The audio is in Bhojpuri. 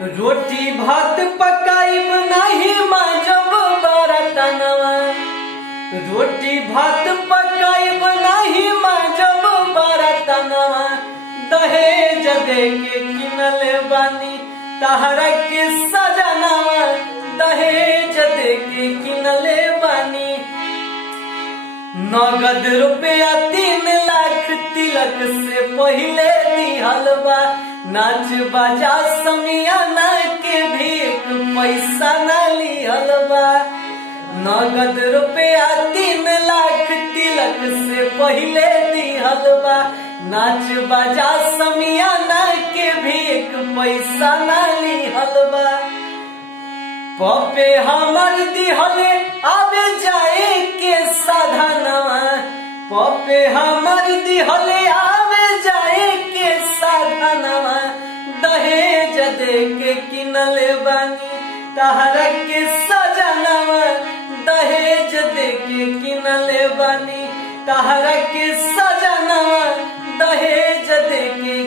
रोटी भात पकाइब नहीं मांजब बरतनवा। रोटी भात पकाइब नहीं मांजब बरतनवा। दहेज दे के किनल बानी तहरा के सजनवा। दहेज दे के किनल बानी नगद रुपया 3 लाख तिलक से पहले दिहल बा। नाच बाजा समियाना के भी पैसा न लिहल बा। नगद रुपया 3 लाख तिलक से पहले दिहल बा। नाच बाजा समियाना के भी पैसा न लिहल बा। पपे हमर दिहले आवे जाए के साधनवा। पपे हमर दिहले आवे जाए के साधनवा। दहेज दे के किनल बानी तहरा के सजनवा। दहेज दे के किनल बानी तहरा के सजनवा। दहेज दे के